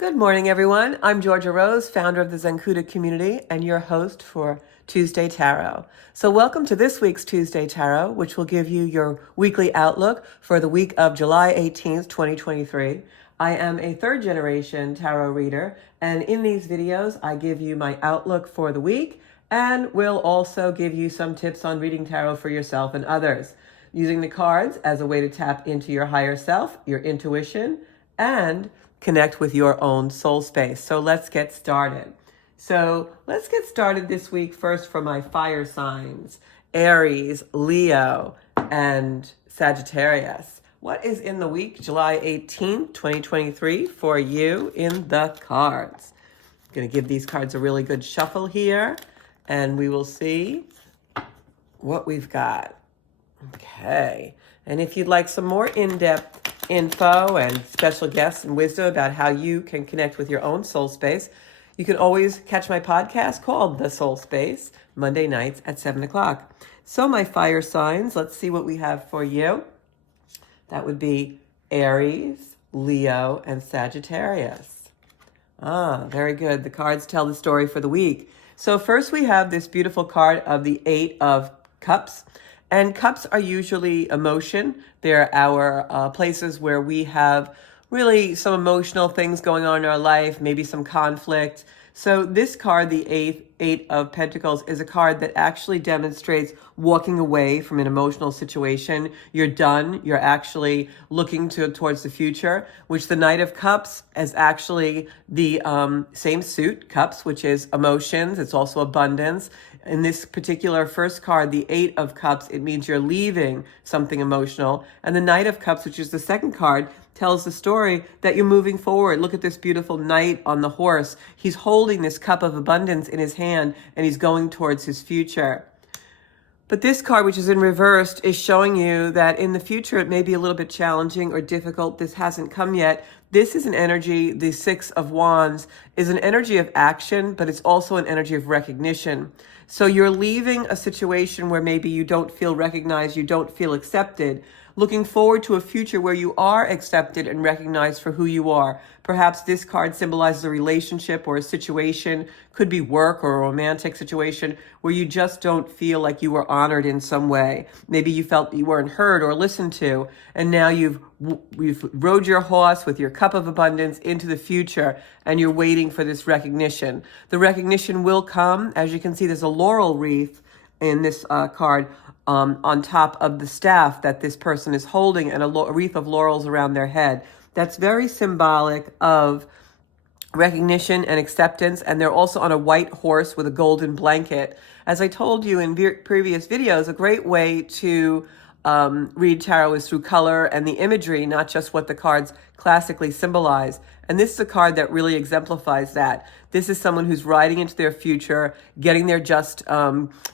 Good morning, everyone. I'm Georgia Rose, founder of the Zencuda community and your host for Tuesday Tarot. So welcome to this week's Tuesday Tarot, which will give you your weekly outlook for the week of July 18th, 2023. I am a third generation tarot reader, and in these videos, I give you my outlook for the week and will also give you some tips on reading tarot for yourself and others, using the cards as a way to tap into your higher self, your intuition, and connect with your own soul space. So let's get started. This week first for my fire signs, Aries, Leo, and Sagittarius. What is in the week, July 18th, 2023, for you in the cards? I'm going to give these cards a really good shuffle here, and we will see what we've got. Okay. And if you'd like some more in-depth info and special guests and wisdom about how you can connect with your own soul space, you can always catch my podcast called The Soul Space, Monday nights at 7 o'clock. So my fire signs, let's see what we have for you. That would be Aries, Leo, and Sagittarius. Very good. The cards tell the story for the week. So first we have this beautiful card of the Eight of Cups. And cups are usually emotion. They're our places where we have really some emotional things going on in our life, maybe some conflict. So this card, the Eight of Pentacles, is a card that actually demonstrates walking away from an emotional situation. You're done. You're actually looking towards the future, which the Knight of Cups is actually the same suit, cups, which is emotions. It's also abundance. In this particular first card, the Eight of Cups, it means you're leaving something emotional. And the Knight of Cups, which is the second card, tells the story that you're moving forward. Look at this beautiful knight on the horse. He's holding this cup of abundance in his hand, and he's going towards his future. But this card, which is in reversed, is showing you that in the future, it may be a little bit challenging or difficult. This hasn't come yet. This is an energy, the Six of Wands, is an energy of action, but it's also an energy of recognition. So you're leaving a situation where maybe you don't feel recognized, you don't feel accepted, looking forward to a future where you are accepted and recognized for who you are. Perhaps this card symbolizes a relationship or a situation, could be work or a romantic situation, where you just don't feel like you were honored in some way. Maybe you felt you weren't heard or listened to, and now you've rode your horse with your cup of abundance into the future, and you're waiting for this recognition. The recognition will come. As you can see, there's a laurel wreath in this card on top of the staff that this person is holding, and a wreath of laurels around their head. That's very symbolic of recognition and acceptance, and they're also on a white horse with a golden blanket. As I told you in previous videos, a great way to read tarot is through color and the imagery, not just what the cards classically symbolize. And this is a card that really exemplifies that. This is someone who's riding into their future, getting their just,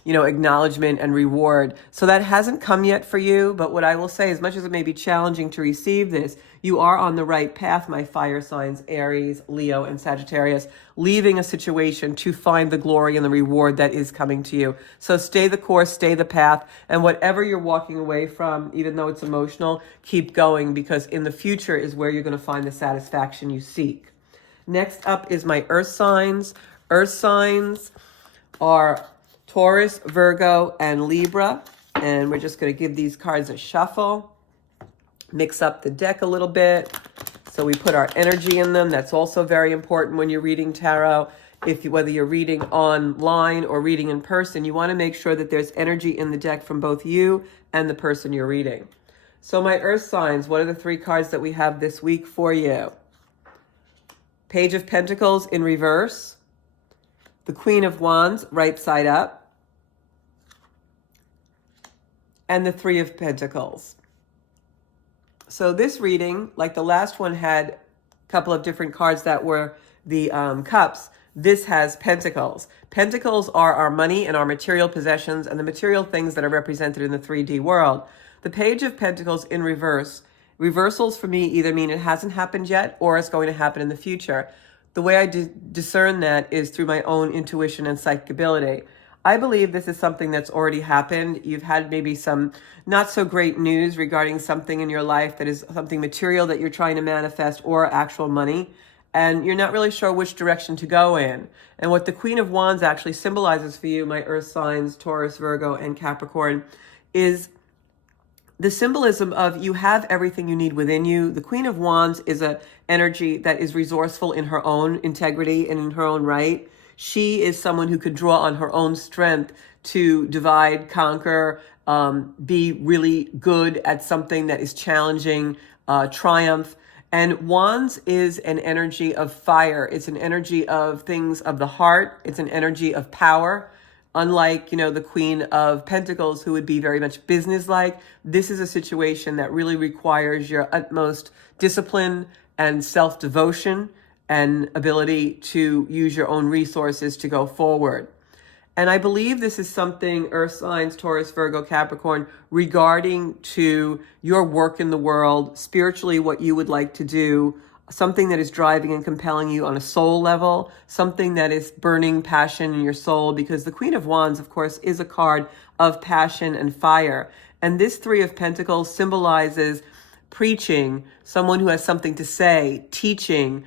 acknowledgement and reward. So that hasn't come yet for you. But what I will say, as much as it may be challenging to receive this, you are on the right path, my fire signs, Aries, Leo, and Sagittarius, leaving a situation to find the glory and the reward that is coming to you. So stay the course, stay the path, and whatever you're walking away from, even though it's emotional, keep going, because in the future is where you're going to find the satisfaction you seek. Next up is my earth signs. Earth signs are Taurus, Virgo, and Libra. And we're just going to give these cards a shuffle. Mix up the deck a little bit. So we put our energy in them. That's also very important when you're reading tarot. Whether you're reading online or reading in person, you want to make sure that there's energy in the deck from both you and the person you're reading. So my earth signs, what are the three cards that we have this week for you? Page of Pentacles in reverse, the Queen of Wands right side up, and the Three of Pentacles. So this reading, like the last one, had a couple of different cards that were the cups. This has pentacles. Pentacles are our money and our material possessions and the material things that are represented in the 3D world. The Page of Pentacles in reverse. Reversals for me either mean it hasn't happened yet or it's going to happen in the future. The way I discern that is through my own intuition and psychic ability. I believe this is something that's already happened. You've had maybe some not so great news regarding something in your life that is something material that you're trying to manifest or actual money. and you're not really sure which direction to go in. And what the Queen of Wands actually symbolizes for you, my earth signs, Taurus, Virgo, and Capricorn, is the symbolism of you have everything you need within you. The Queen of Wands is an energy that is resourceful in her own integrity and in her own right. She is someone who could draw on her own strength to divide, conquer, be really good at something that is challenging, triumph. And Wands is an energy of fire. It's an energy of things of the heart. It's an energy of power. Unlike, the Queen of Pentacles, who would be very much businesslike, this is a situation that really requires your utmost discipline and self-devotion and ability to use your own resources to go forward. And I believe this is something, earth signs, Taurus, Virgo, Capricorn, regarding to your work in the world, spiritually, what you would like to do, something that is driving and compelling you on a soul level, something that is burning passion in your soul, because the Queen of Wands, of course, is a card of passion and fire. And this Three of Pentacles symbolizes preaching, someone who has something to say, teaching,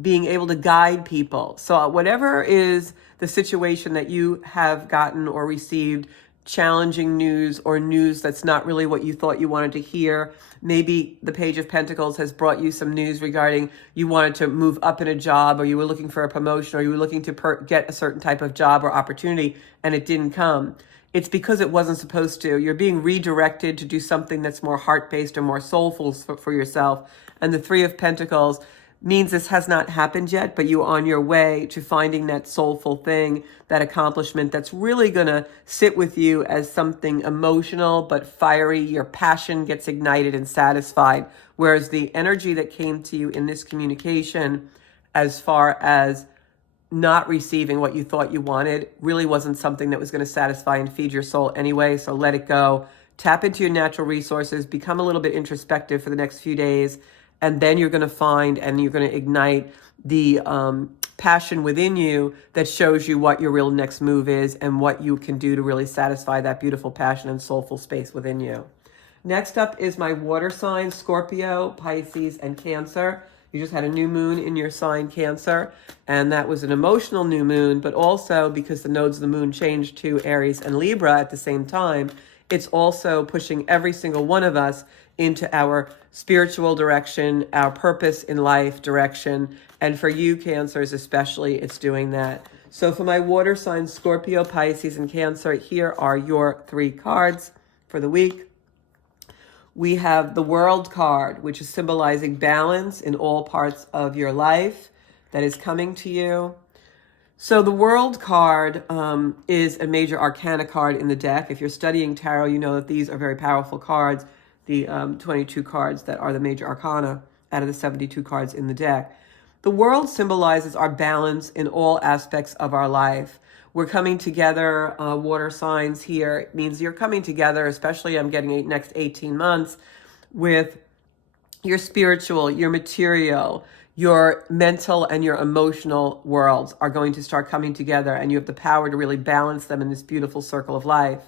being able to guide people. So whatever is the situation that you have gotten or received, challenging news or news that's not really what you thought you wanted to hear. Maybe the Page of Pentacles has brought you some news regarding you wanted to move up in a job, or you were looking for a promotion, or you were looking to get a certain type of job or opportunity and it didn't come. It's because it wasn't supposed to. You're being redirected to do something that's more heart-based or more soulful for yourself. And the Three of Pentacles means this has not happened yet, but you're on your way to finding that soulful thing, that accomplishment that's really going to sit with you as something emotional but fiery. Your passion gets ignited and satisfied, whereas the energy that came to you in this communication, as far as not receiving what you thought you wanted, really wasn't something that was going to satisfy and feed your soul anyway. So let it go. Tap into your natural resources, become a little bit introspective for the next few days, and then you're going to find and you're going to ignite the passion within you that shows you what your real next move is and what you can do to really satisfy that beautiful passion and soulful space within you. Next up is my water signs, Scorpio, Pisces, and Cancer. You just had a new moon in your sign, Cancer, and that was an emotional new moon, but also because the nodes of the moon changed to Aries and Libra at the same time, it's also pushing every single one of us into our spiritual direction, our purpose in life direction. And for you, Cancers especially, it's doing that. So for my water signs, Scorpio, Pisces, and Cancer, here are your 3 cards for the week. We have the World card, which is symbolizing balance in all parts of your life that is coming to you. So the World card is a major arcana card in the deck. If you're studying tarot, you know that these are very powerful cards, the 22 cards that are the major arcana out of the 72 cards in the deck. The World symbolizes our balance in all aspects of our life. We're coming together, water signs here. It means you're coming together, especially I'm getting next 18 months, with your spiritual, your material, your mental and your emotional worlds are going to start coming together, and you have the power to really balance them in this beautiful circle of life.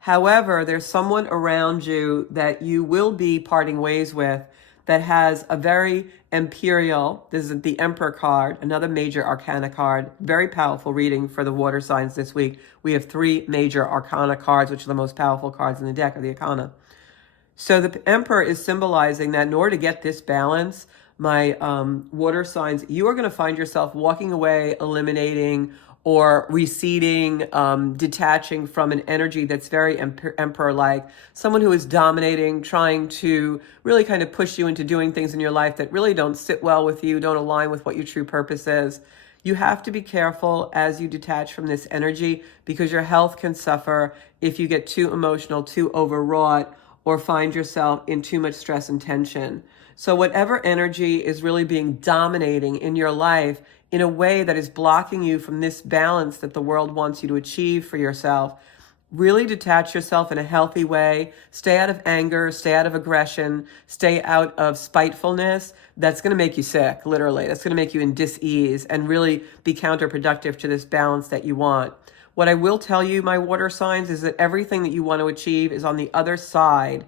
However, there's someone around you that you will be parting ways with that has a very imperial, this is the Emperor card, another major arcana card, very powerful reading for the water signs this week. We have 3 major arcana cards, which are the most powerful cards in the deck of the arcana. So the Emperor is symbolizing that in order to get this balance, my water signs, you are going to find yourself walking away, eliminating or receding, detaching from an energy that's very emperor-like, someone who is dominating, trying to really kind of push you into doing things in your life that really don't sit well with you, don't align with what your true purpose is. You have to be careful as you detach from this energy, because your health can suffer if you get too emotional, too overwrought, or find yourself in too much stress and tension. So whatever energy is really being dominating in your life in a way that is blocking you from this balance that the world wants you to achieve for yourself, really detach yourself in a healthy way. Stay out of anger, stay out of aggression, stay out of spitefulness. That's going to make you sick, literally. That's going to make you in dis-ease and really be counterproductive to this balance that you want. What I will tell you, my water signs, is that everything that you want to achieve is on the other side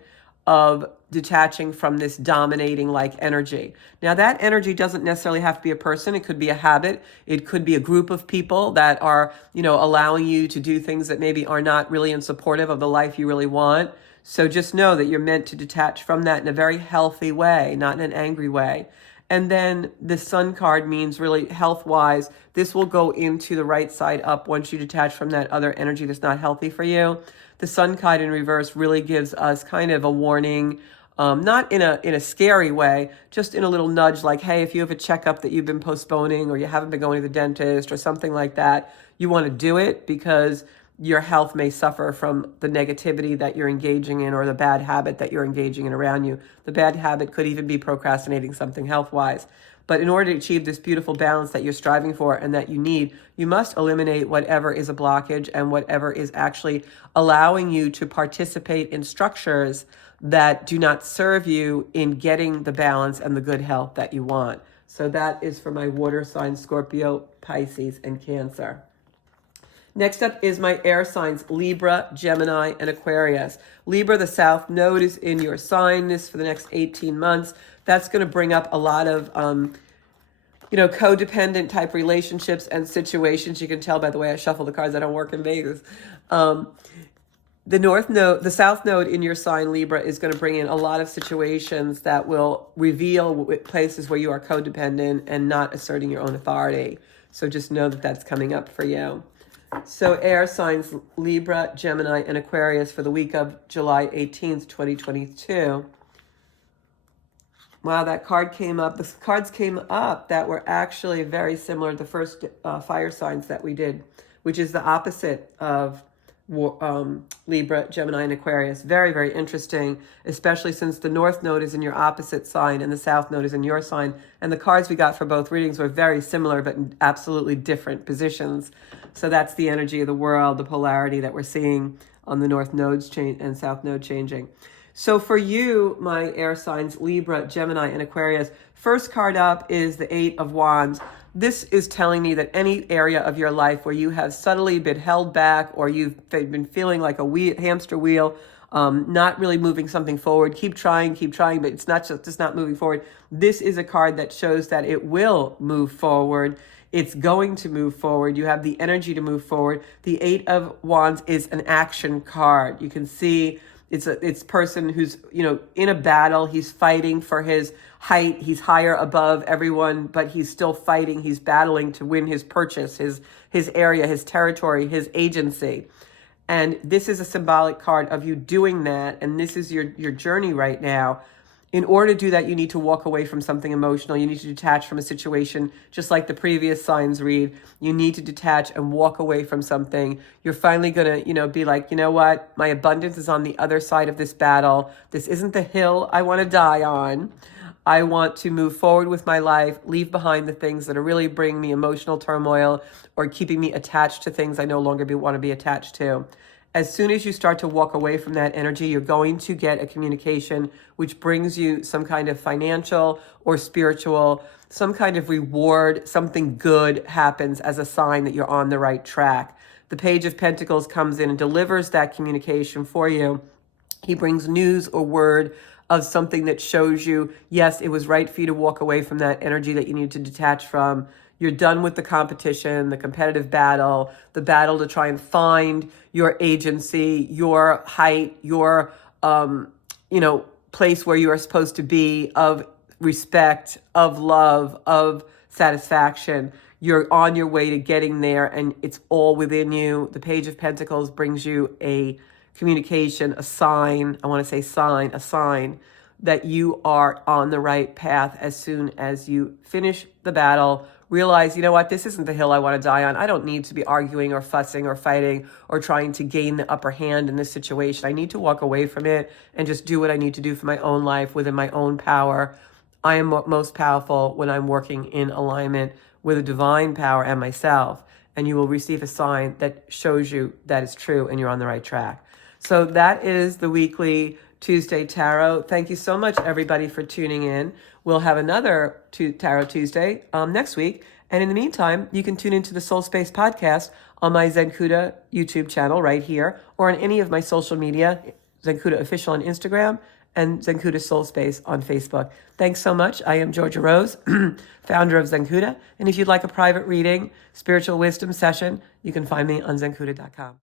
of detaching from this dominating like energy. Now that energy doesn't necessarily have to be a person. It could be a habit. It could be a group of people that are, allowing you to do things that maybe are not really in supportive of the life you really want. So just know that you're meant to detach from that in a very healthy way, not in an angry way. And then the Sun card means really health-wise, this will go into the right side up once you detach from that other energy that's not healthy for you. The Sun card in reverse really gives us kind of a warning, not in a scary way, just in a little nudge like, hey, if you have a checkup that you've been postponing or you haven't been going to the dentist or something like that, you want to do it because your health may suffer from the negativity that you're engaging in or the bad habit that you're engaging in around you. The bad habit could even be procrastinating something health-wise. But in order to achieve this beautiful balance that you're striving for and that you need, you must eliminate whatever is a blockage and whatever is actually allowing you to participate in structures that do not serve you in getting the balance and the good health that you want. So that is for my water signs, Scorpio, Pisces, and Cancer. Next up is my air signs, Libra, Gemini, and Aquarius. Libra, the South Node is in your sign this for the next 18 months. That's going to bring up a lot of, codependent type relationships and situations. You can tell by the way I shuffle the cards, I don't work in Vegas. The South Node in your sign, Libra, is going to bring in a lot of situations that will reveal places where you are codependent and not asserting your own authority. So just know that that's coming up for you. So air signs, Libra, Gemini, and Aquarius for the week of July 18th, 2022. Wow, that card came up. The cards came up that were actually very similar to the first fire signs that we did, which is the opposite of Libra, Gemini, and Aquarius. Very, very interesting, especially since the North Node is in your opposite sign and the South Node is in your sign. And the cards we got for both readings were very similar, but in absolutely different positions. So that's the energy of the world, the polarity that we're seeing on the North Nodes change and South Node changing. So for you, my air signs, Libra, Gemini, and Aquarius, first card up is the Eight of Wands. This is telling me that any area of your life where you have subtly been held back or you've been feeling like a hamster wheel, not really moving something forward, keep trying, but it's not just not moving forward. This is a card that shows that it will move forward. It's going to move forward. You have the energy to move forward. The Eight of Wands is an action card. You can see it's person who's, in a battle. He's fighting for his height. He's higher above everyone, but he's still fighting. He's battling to win his purchase, his area, his territory, his agency. And this is a symbolic card of you doing that. And this is your journey right now. In order to do that, you need to walk away from something emotional. You need to detach from a situation, just like the previous signs read. You need to detach and walk away from something. You're finally going to, be like, you know what? My abundance is on the other side of this battle. This isn't the hill I want to die on. I want to move forward with my life, leave behind the things that are really bringing me emotional turmoil or keeping me attached to things I no longer want to be attached to. As soon as you start to walk away from that energy, you're going to get a communication which brings you some kind of financial or spiritual, some kind of reward, something good happens as a sign that you're on the right track. The Page of Pentacles comes in and delivers that communication for you. He brings news or word of something that shows you, yes, it was right for you to walk away from that energy that you need to detach from. You're done with the competition, the competitive battle, the battle to try and find your agency, your height, your, place where you are supposed to be of respect, of love, of satisfaction. You're on your way to getting there and it's all within you. The Page of Pentacles brings you a communication, a sign, a sign that you are on the right path as soon as you finish the battle. Realize, you know what, this isn't the hill I want to die on. I don't need to be arguing or fussing or fighting or trying to gain the upper hand in this situation. I need to walk away from it and just do what I need to do for my own life within my own power. I am most powerful when I'm working in alignment with a divine power and myself. And you will receive a sign that shows you that is true and you're on the right track. So that is the weekly Tuesday Tarot. Thank you so much, everybody, for tuning in. We'll have another Tarot Tuesday next week. And in the meantime, you can tune into the Soul Space podcast on my Zencuda YouTube channel right here or on any of my social media, Zencuda Official on Instagram and Zencuda Soul Space on Facebook. Thanks so much. I am Georgia Rose, founder of Zencuda. And if you'd like a private reading, spiritual wisdom session, you can find me on zencuda.com.